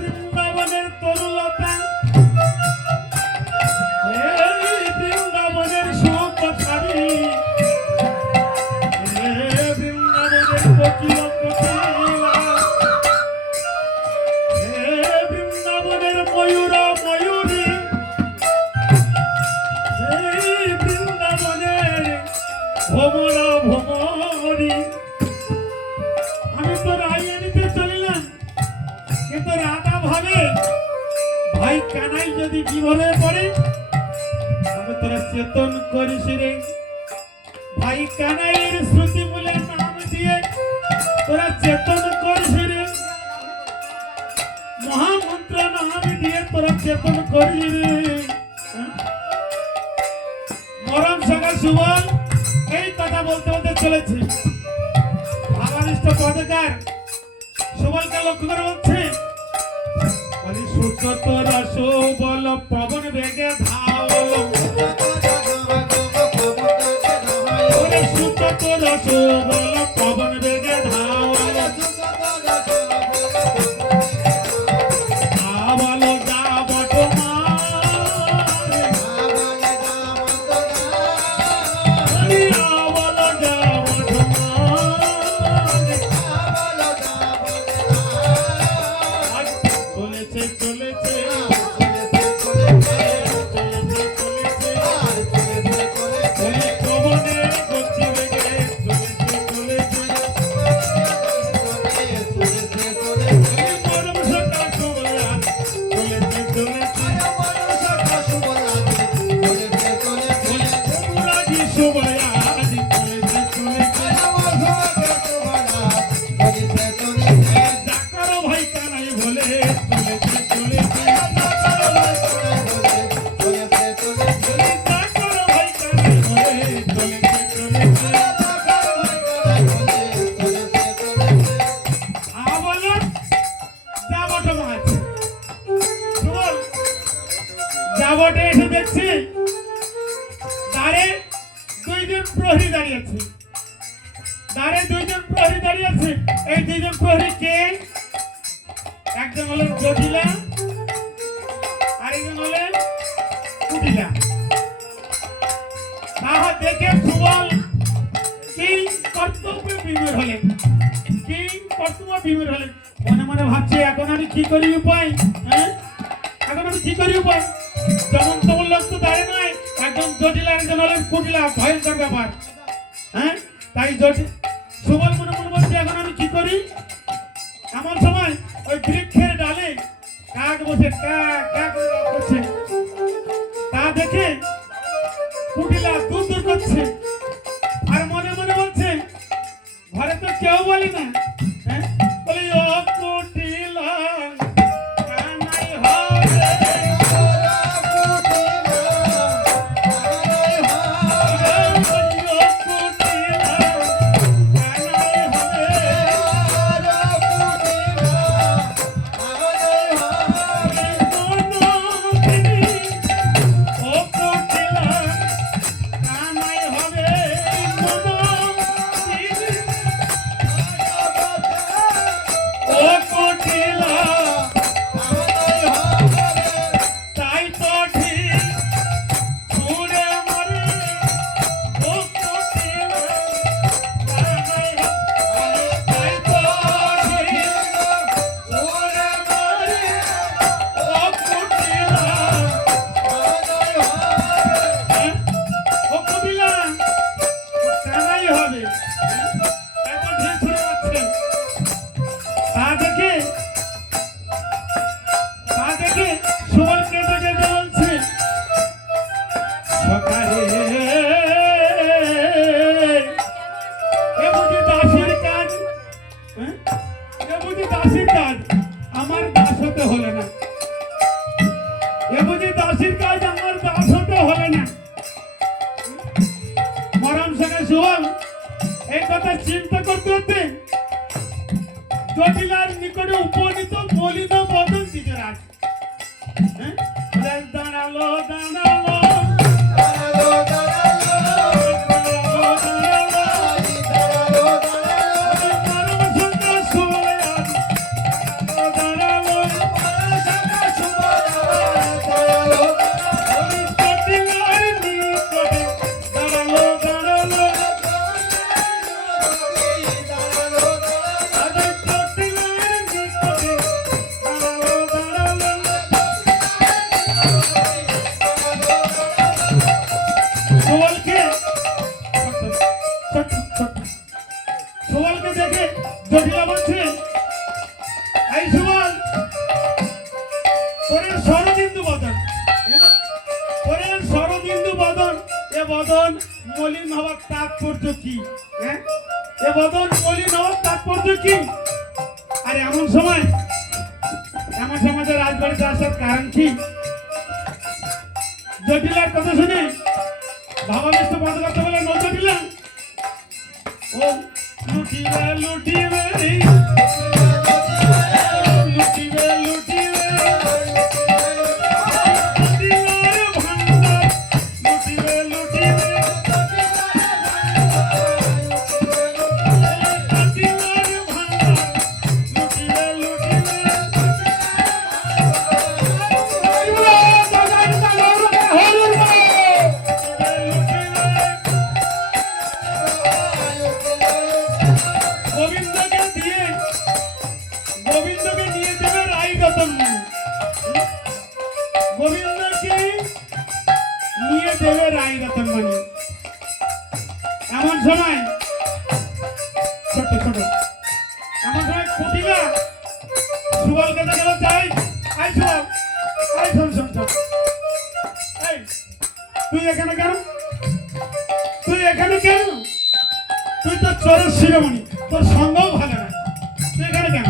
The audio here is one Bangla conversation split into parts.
বৃন্দাবনের তরুলতা, বৃন্দাবনের সুকথারি, বৃন্দাবনের কোকিল কোকিলা, বৃন্দাবনের ময়ূর ময়ূরী, বৃন্দাবনের ভ্রমরা ভ্রমরী। আমি তো রায় আনিতে চলিলাম, কিন্তু রাধা ভাবে ভাই কানাই যদি বিভরে পড়ে তবে তোরা চেতন করিস রে। ভাই কানাইয়ের শ্রুতি মূলে নাম দিয়ে তোরা চেতন করিস রে, মহামন্ত্র নাম দিয়ে তোরা চেতন করিস রে। মরম সঙ্গে সুবল এই কথা বলতে বলতে চলেছে। ভাবানিষ্ঠ পদকার সুবলকে লক্ষ্য করে বলছে, সুচত রস বল পবন বেগে ধাওল, সুচত রস বল পবন বেগে ধাওল, আবল যা বটমারে, আবল যা বটমারে, চলেছে চলেছে যাবটে এসে দেখছি দ্বারে দুইজন প্রহরী দাঁড়িয়ে আছে। দ্বারে দুইজন প্রহরী দাঁড়িয়ে আছে। এই দুইজন প্রহরী কে? একজন হলেন জটিলা, আরেকজন হলেন কুটিলা। তাহা দেখে সুবল কি কর্তব্য বিমূঢ় হলেন, কি কর্তব্য বিমূঢ় হলেন। মনে মনে ভাবছে এখন আমি কি করি উপায়, হ্যাঁ এখন আমি কি করি উপায়। যেমন তেমন লোক তো দাঁড়িয়ে নয়, একজন জটিলা একজন হলেন কুটিলা, ভয়ঙ্কর ব্যাপার। হ্যাঁ তাই সুবল মনে মনে বলছে এখন আমি কি করি। এমন সময় ওই বৃক্ষের ডালে কাক বসে করছে, তা দেখে কুটিলা দূর দূর করছে আর মনে মনে বলছে ঘরে তো কেউ বলি না, হ্যাঁ বলি ও কুটিলা কানাই হবে, সুবলকে দেখে জটিলা বলছে, এই সুবল, তোর শরদিন্দু বদন, তোর শরদিন্দু বদন, এ বদন মলিন হওয়ার তাৎপর্য কি? হ্যাঁ, এ বদন মলিন হওয়ার তাৎপর্য কি? আর এমন সময় রাজবাড়িতে আসার কারণ কি? জটিলার কথা শুনে ভাবাবেশ বন্ধ করতে বলে, ন জটিলা, ও লুটিবে লুটিবে লুটিবে লুটিবে জটিলার ভান্ডার, লুটিবে লুটিবে জটিলার ভান্ডার, লুটিবে লুটিবে। গোবিন্দকে নিয়ে দেবে রায়রতন, গোবিন্দকে নিয়ে দেবে রায়রতন মানে। এমন সময় ছোট ছোট এমন সময় কুটিলা সুবলকে দেখে বলছে, আই সুবল, আই শোন শোন শোন, এই তুই এখানে কেন? তুই এখানে কেন? তুই তো চোরের শিরোমণি, তোর সঙ্গও ভালো না, তুই এখানে কেন?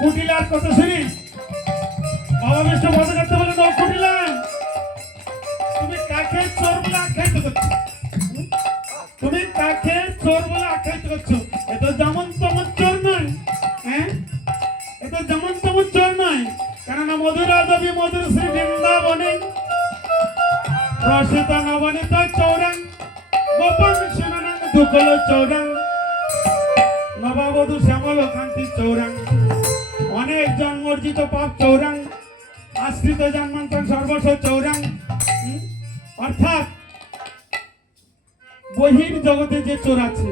কুটিলার কথা শুনি বাবা মিষ্টি বন্ধ করতে বলে, ন কুটিলা, তুমি কাকে চোর বলে আখ্যায়িত করছো? তুমি কাকে চোর বলে আখ্যায়িত করছো? এ তো যেমন তেমন চোর নয়, হ্যাঁ, এ তো যেমন তেমন চোর নয়। কেননা মধুরা দেবী মধুর শ্রী বৃন্দাবনে রসিত নবনীত চৌরাং গোপন শিবানন্দ দুকল চৌরাং নবাবধূ শ্যামল কান্তি চৌরাং অনেক জন্মর্জিত পাপ চৌরাং আশ্রিত জন্মান্তর সর্বস্ব চৌরাং। অর্থাৎ বহির জগতে যে চোর আছে,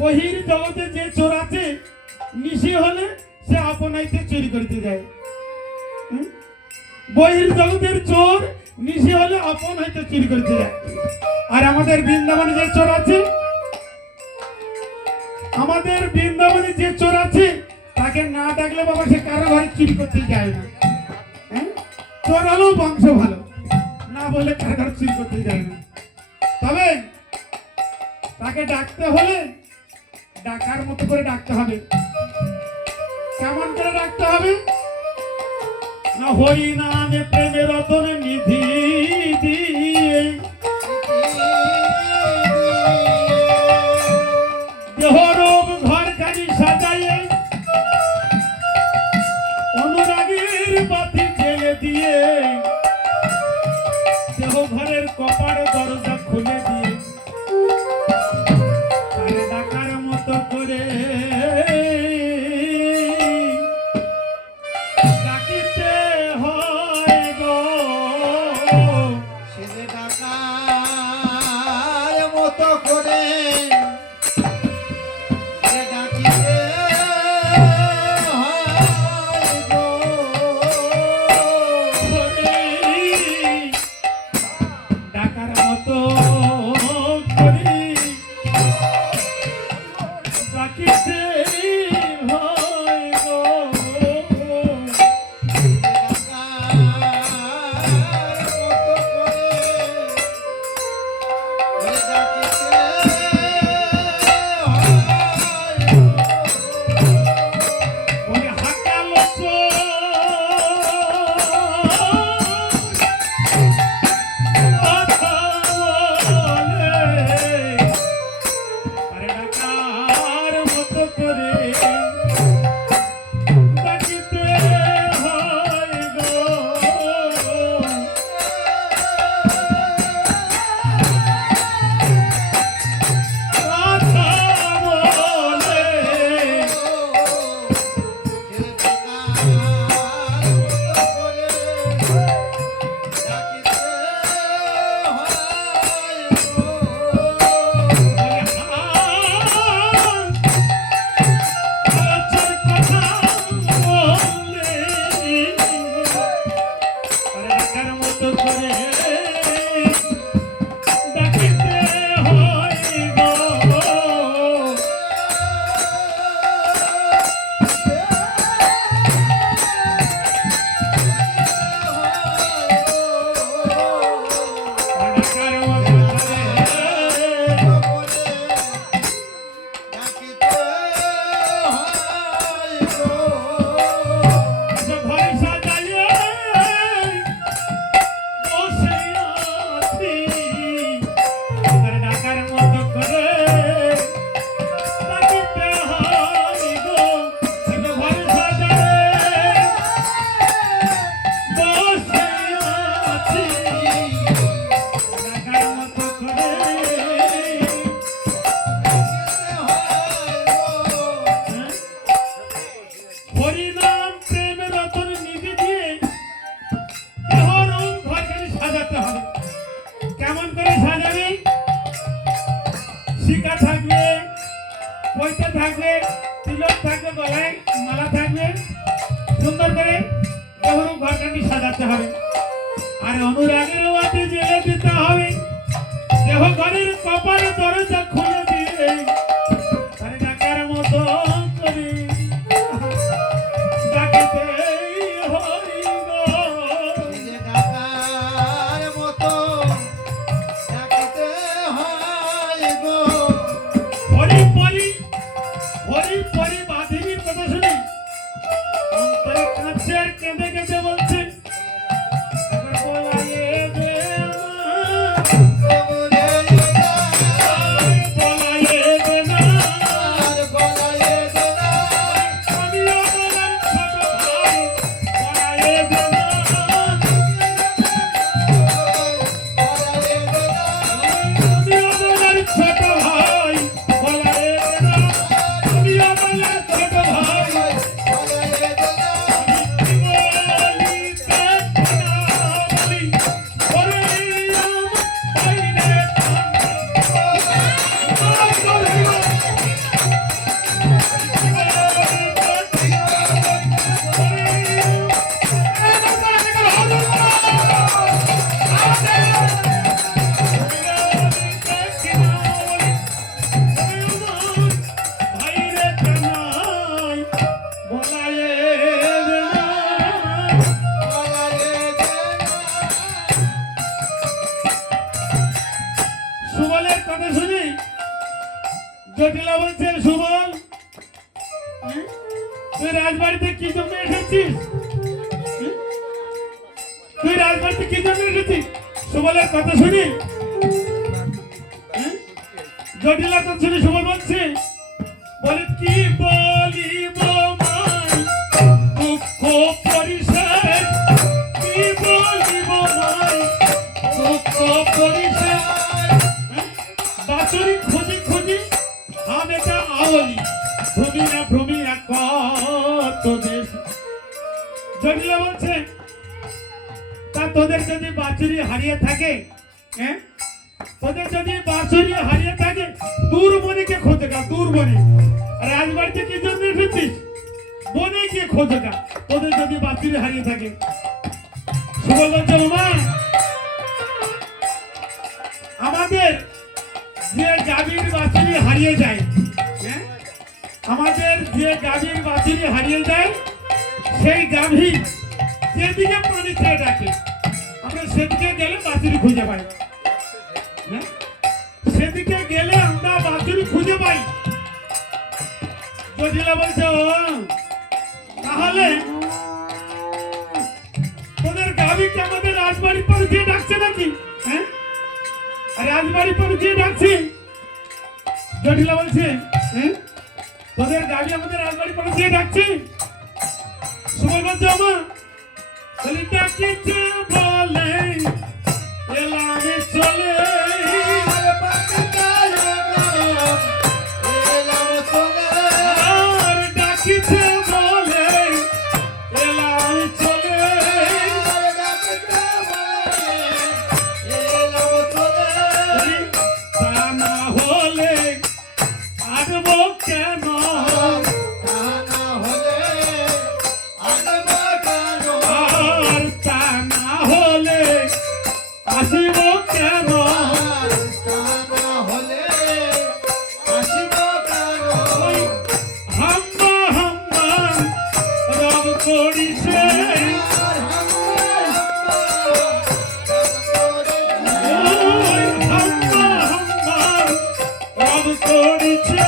বহির জগতে যে চোর আছে, নিশি হলে সে আপনাইতে চুরি করতে যায়। বহির জগতের চোর নিশি হলে আপন হইতে চুরি করতে যায়। আর আমাদের বৃন্দাবনে যে চোর আছে, আমাদের বৃন্দাবনে যে চোর আছে, তাকে না ডাকলে বাবা সে কারো ঘরে চুরি করতে যায় না। চোর হলেও বংশ ভালো, না বলে কারো ঘরে চুরি করতে যায় না। তবে তাকে ডাকতে হলে ডাকার মতো করে ডাকতে হবে। কেমন করে ডাকতে হবে? না হরি নামে প্রেমের রতন নিধি দিয়ে দেহরূপ ঘর খানি সাজাইয়ে অনুরাগীর বাতি জেলে দিয়ে দেহ ঘরের কপার দরজা খুলে দিয়ে তারে ডাকার মতো করে ডাকিতে হয় গো। পয়সা থাকবে, তিলক থাকবে, গলায় মালা থাকবে, সুন্দর করে দেহরু ঘরটাকে সাজাতে হবে। আর অনুরাগের বাতি জেলে দিতে হবে। দেহ ঘরের কপালে দরজা খুলে দিয়ে তারে ডাকার মতো করে ডাকিতে হই গো। ডাকার মতো ডাকিতে হয় গো। হরি পরি হরি পরি বাঁধিনীর কথা শুনে অন্তরে কাঁদছে আর কেঁদে কেঁদে বলছে, একবার বলায়ে দে না, বলায়ে দে না, আর বলায়ে দে না, আমি আমার ছোট ভাই, বলায়ে দে না, বলায়ে দে না, আমি আমার ছোট ভাই, বলায়ে দে না, আমি আমার ছোট ভাই, বলায়ে দে না। সুবলের কথা শুনে জটিলা বলছে, সুবল তুই রাজবাড়িতে কি জন্য এসেছিস? তুই রাজবাড়িতে কি জন্য এসেছিস? সুবলের কথা শুনে জটিলা কথা শুনে সুবল বলছে, বলে কি বলিব মাই দুঃখ পরিষদ, কি বলিব মাই দুঃখ পরিষদ, বাঁচুরি খুঁজি খুঁজি হামেটা আওলি ভূমিরা কত দেশ। জটিলা বলছে, তা তোদের যদি বাঁচুরি হারিয়ে থাকে, হ্যাঁ তোদের যদি বাঁচুরি হারিয়ে থাকে, দূর বনেকে খোঁজে গা, দূর বনে। রাজবাড়িতে কি জন্য এসেছিস? বনে গিয়ে খোঁজে গা তোদের যদি বাঁচুরি হারিয়ে থাকে। সুবল বলছে, মা আমাদের যে গাভীর বাছুরি হারিয়ে যায়, হ্যাঁ আমাদের যে গাভীর বাছুরি হারিয়ে যায়, সেই গাভী যেদিকে পানি খেয়ে ডাকে আমরা সেদিকে গেলে বাছুরি খুঁজে পাই, হ্যাঁ সেদিকে গেলে আমরা বাছুরি খুঁজে পাই। জটিলা বলছে, ও তাহলে তোদের গাভীকে আমাদের রাজবাড়ি পর দিয়ে ডাকছে নাকি? হ্যাঁ রাজবাড়ি পর দিয়ে ডাকছি। জটিলা বলছে, হ্যাঁ তোদের গাড়ি আমাদের রাজবাড়ি পর দিয়ে ডাকছি। সুবল বলছে, আমা বলি ডাকিছে বলে এলাম চলে, আর ডাকিছে বলে এলাম চলে, বলি তা না হলে আসবো কেন, আর তা না হলে আসিব কেন, ওই হাম্মা হাম্মা রব করিছে, ওই হাম্মা হাম্মা রব করিছে।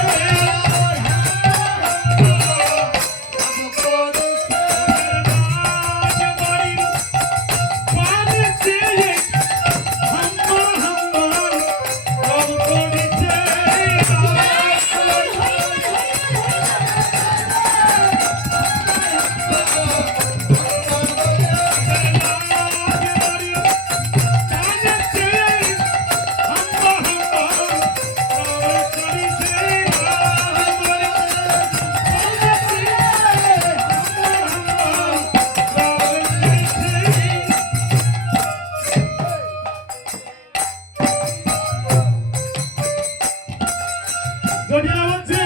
জটিলা বলছে,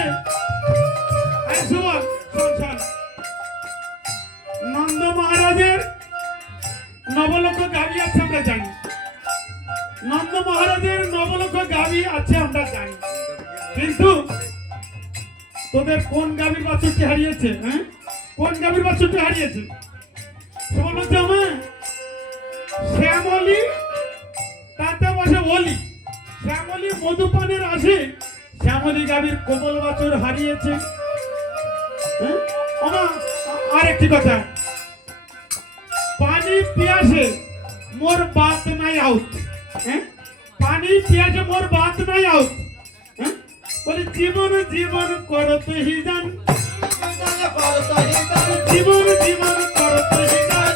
আছে আমরা জানি, কিন্তু তোদের কোন গাভীর বাছুরটি হারিয়েছে? হ্যাঁ, কোন গাভীর বাছুরটি হারিয়েছে? সুবল বলছে আমার শ্যামলী, তাতে বসে বলি শ্যামলী মধুপানের আসে, শ্যামলী গাভীর কোমল বাছুর হারিয়েছে। হ্যাঁ, আমার আরেকটি কথা, পানি পিয়াসে মোর বাত নাই আউট। হ্যাঁ, পানি পিয়াসে মোর বাত নাই আউট। হ্যাঁ, বলে জীবন জীবন করত হিজান, জীবন জীবন করত হিজান,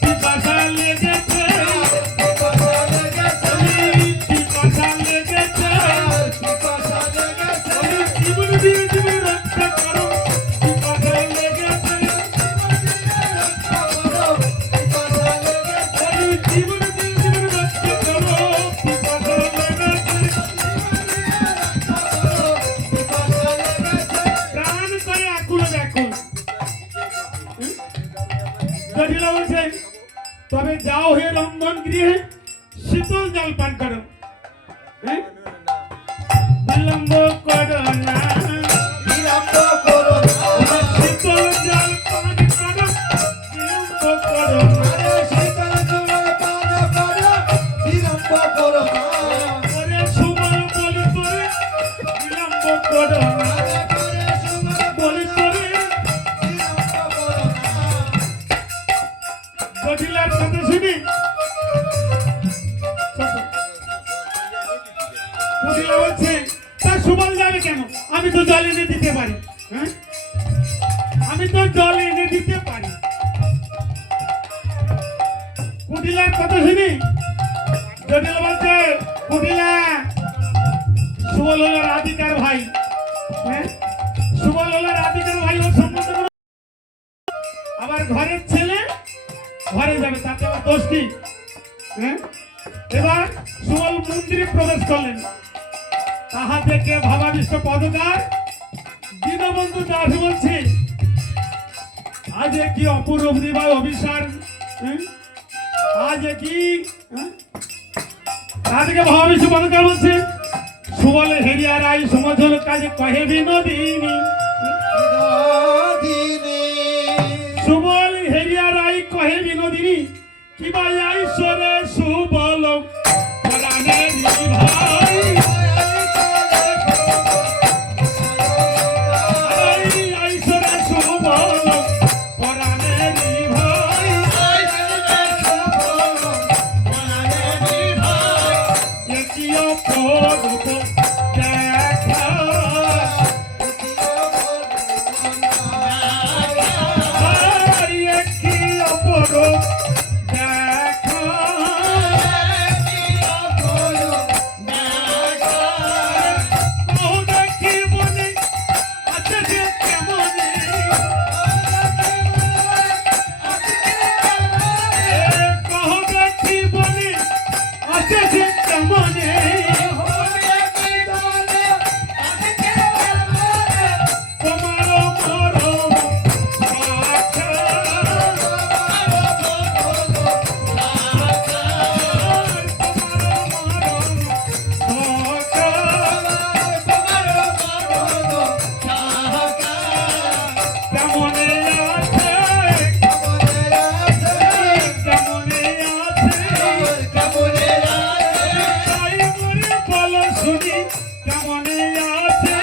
পিপাসা লেগেছে, পিপাসা লেগেছে, জীবন দিয়ে জীবন রক্ষা করো, পিপাসা লেগেছে, জীবন দিয়ে জীবন রক্ষা করো, পিপাসা লেগেছে। প্রাণ করে আকুল ব্যাকুল। জটিলা বলছে তবে যাও হে রন্ধন গৃহে, শীতল জল পান করো। হ্যাঁ, বিলম্ব করো না, শীতল জল পান করো, বিলম্ব করো না। ওরে সুবল বলি তোরে, বিলম্ব করো না, বলি তোরে। জটিলার কথা শুনি জটিলা বলছে তা সুবল যাবে কেন? আমি তো জল এনে দিতে পারি। হ্যাঁ, আমি তো জল এনে দিতে পারি। কুটিলার কথা শুনি জটিলা বলছে কুটিলা, সুবল হলো রাধিকার ভাই। হ্যাঁ, সুবল হলো রাধিকার ভাই, ওর সম্বন্ধে কোনো আবার ঘরের ছেলে ঘরে যাবে, তাতে আবার দোষ কি? হ্যাঁ, এবার সুবল মন্দিরে প্রবেশ করলেন, তাহা দেখে ভাবাবিষ্ট পদকার দীনবন্ধু দাস বলছে আজ কি অপূর্ব দিবা অভিসার। হ্যাঁ, আজ কি তাদেরকে ভাবাবিষ্ট পদকার বলছে সুবল হেরিয়া রাই সমঝল কাজে কহে বিনোদিনী। সুবল হেরিয়া রাই কহে বিনোদিনী, কিবা ঈশ্বরে সুবল প্রাণের ভাই, ঈশ্বরে সুবল প্রাণের ভাই, একই অপরূপ দেখা, একই অপরূপ দেখা, কহ দেখি মনে আছে যে কেমনে, কহ দেখি মনে আছে যে কেমনে, তোমার মরম সাক্ষা, কেমনে আছে, কেমনে আছে, তাই মনে বলো শুনি, কেমনে আছে,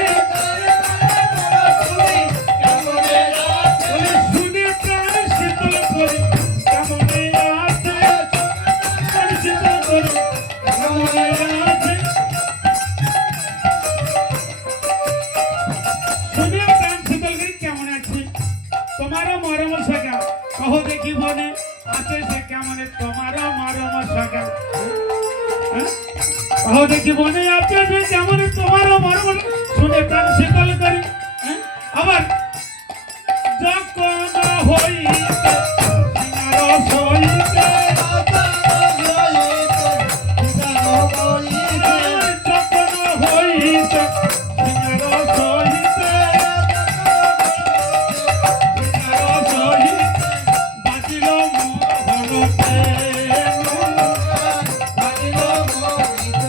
শুনে প্রাণ শীতল করি, কেমনে আছে, প্রাণ শীতল করি, কেমনে আছে, শুনে প্রাণ শীতল করি, কেমন আছে, তোমারও মরম সখা, কহ দেখি মনে আছে সে কেমনে, তোমারও মরম সখা। হ্যাঁ, কহ দেখি মনে আছে সে কেমনে, তোমারও মরম, শুনে প্রাণ শীতল করি। হ্যাঁ, আবার যখন হইতে সিনার সহিতে, যখন হইতে সিনার সহিতে, সিনার সহিতে বাজিল মোহনতে, বাজিল মোহিতে,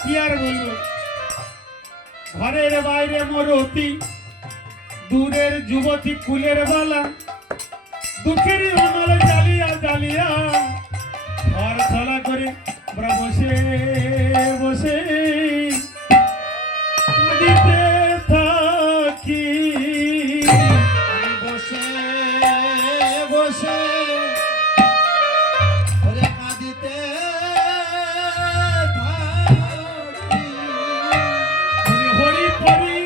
কি আর বলবো, ঘরের বাইরে মরতি, দূরের যুবতী কুলের বালা, দুঃখের অনল জ্বালিয়া জ্বালিয়া ঘর চলা করে আমরা বসে বসে কাঁদিতে থাকি। আমি বসে বসে ওরে কাঁদিতে থাকি। হরি হরি পরি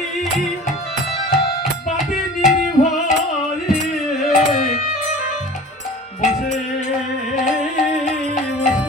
বাদে নির্ভয়ে বসে বসে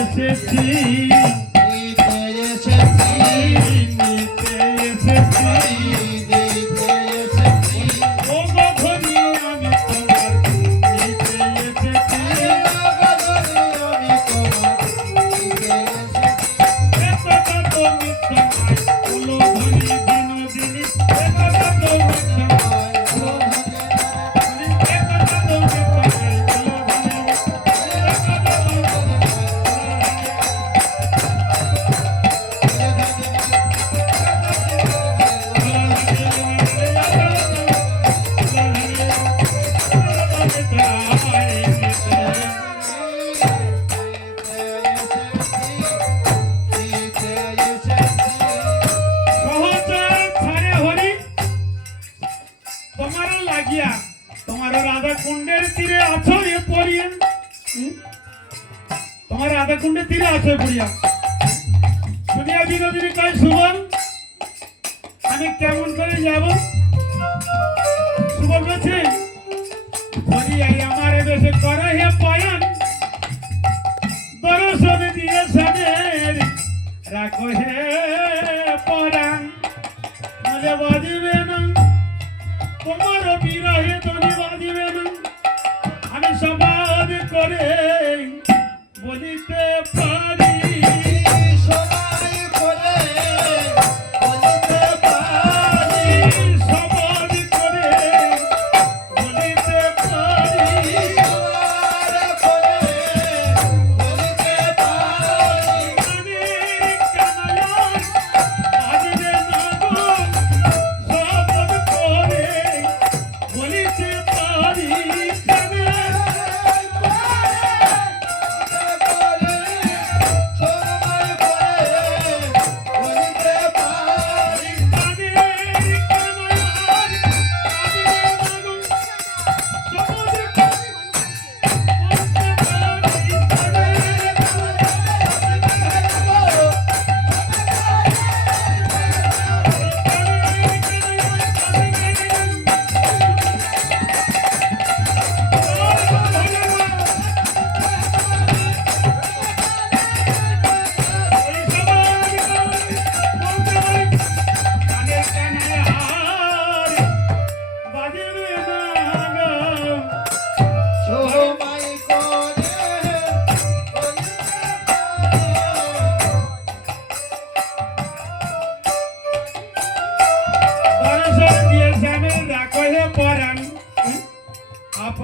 এসেছি নিতে এসেছি নিতে এসেছি নিতে এসেছি ও গধনি আমি তোমার নিতে এসেছি আমি তোমার নিতে এসেছি একথা তো মিথ্যা নয় বলো ধনী বিনোদিনী একথা তো মিথ্যা নয় একথা তো মিথ্যা নয় বলো ধনী একথা তো রাধা কুণ্ডের তীরে আছো এ পড়িয়া তোমার রাধা কুণ্ডের তীরে আছো পড়িয়া শুনিয়া বিনোদিনী কয় সুবল আমি কেমন করে যাব সুবল বলছে পড়িয়াই আমার বেশে করে হে পয়ন দর্শন দিয়ে সাদের রাখো হে পরাণ মজা বাজিবে না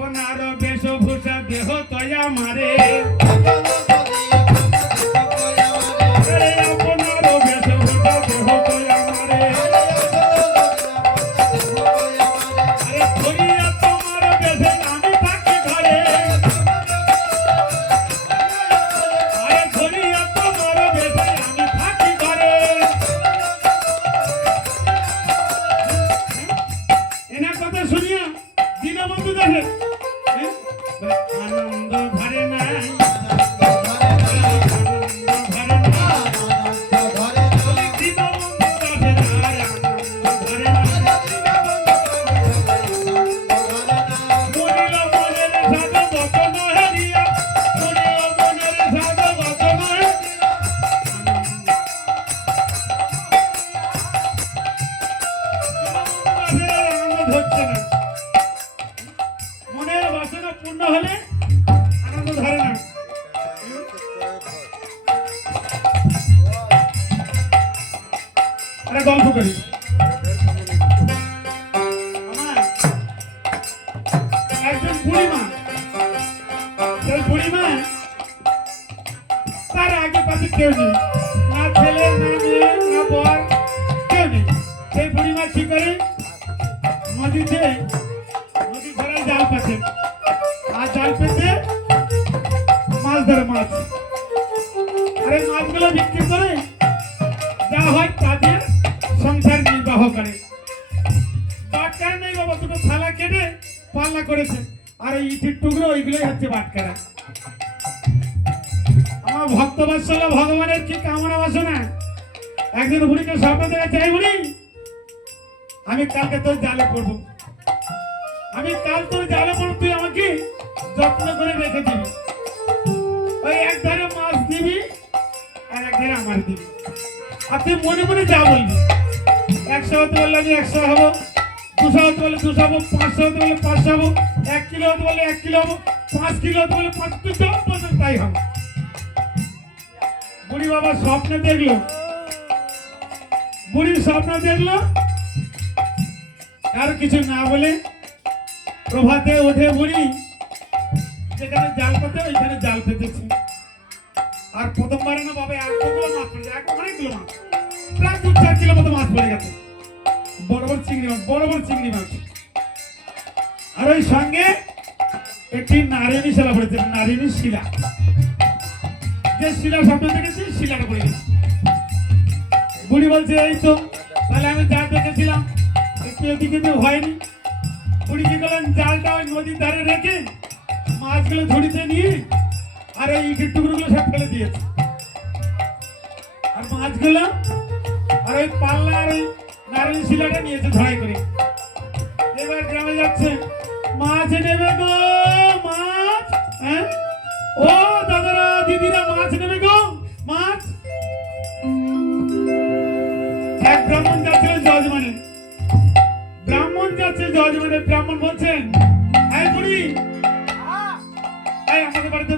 আপনার বেশভূষা দেহ তয়া মারে আরে আপনার বেশভূষা দেহ তয়া মারে আরে ধরিয়া তোমার বেশে আমি থাকি ঘরে আরে ধরিয়া তোমার বেশে আমি থাকি ঘরে এনার কথা শুনিয়া দীনবন্ধু দেখে আনন্দ ঘরে নাই মনের বাসনা পূর্ণ হলে আনন্দ ধরে না আরে গল্প করি আমার একজন বুড়িমা সেই বুড়িমা তার আগে পাশে কেউ নেই না ছেলে না মেয়ে না বর কেউ নেই সেই বুড়িমা কি করে নদীতে নদী ধরায় জাল পাতে আর জাল পেতে মাছ ধরে মাছ আরে মাছগুলো বিক্রি করে যা হয় তা দিয়ে সংসার নির্বাহ করে বাটকারা নেই বাবা দুটো থালা কেটে পাল্লা করেছে আর এই ইটের টুকরো ওইগুলোই হচ্ছে বাটকারা আমার ভক্তবাৎসল্য ভগবানের কি কামনা বাসনা একদিন বুড়িকে স্বপ্ন দেখে চাই বুড়ি আমি কালকে তোর জালে পড়বো আমি কাল তোর জালে পড়ব তুই আমাকে যত্ন করে রেখে দিবি ওই এক ধারে মাছ দিবি আর এক ধারে আমার দিবি আর তুই মনে মনে যা বলবি 100 হতে বললে আমি 100 হবো 200 হতে বললে 200 হবো 500 হতে বললে 500 হবো 1 কিলো হতে বললে 1 কিলো হবো 5 কিলো হতে বললে 5 তুই সব বলতে তাই হবে বুড়ি বাবা স্বপ্নে দেখলো বুড়ির স্বপ্ন দেখলো আর কিছু না বলে প্রভাতে ওঠে বুড়ি যেখানে জাল পেতে ওইখানে জাল পেতেছে আর প্রথমবারে না বাবা এতগুলো মাছ পড়েছে অনেকগুলো মাছ প্রায় 2-4 কিলো মতো মাছ পড়ে গেছে বড় বড় চিংড়ি মাছ আর ওই সঙ্গে একটি নারিনী শিলা পড়েছে নারিনী শিলা যে শিলা স্বপ্ন দেখেছি শিলাটা পড়ে গেছে বুড়ি বলছে এই তো তাহলে আমি যা দেখেছিলাম একটু এদিকে তো হয়নি বুড়ি কি করলেন জালটা ওই নদীর ধারে রেখে মাছগুলো ঝুড়িতে নিয়ে আর এই ইটের টুকরোগুলো সব ফেলে দিয়েছে আর মাছগুলো আর ওই পাল্লা আর ওই নারিয়েল শিলাটা নিয়েছে ঝড়াই করে এবার গ্রামে যাচ্ছে মাছ নেবে গো মাছ হ্যাঁ ও দাদারা দিদিরা মাছ নেবে গো মাছ এক ব্রাহ্মণ যাচ্ছিল যজমানে ব্রাহ্মণ বলছেন এই বুড়ি এই আমাদের বাড়িতে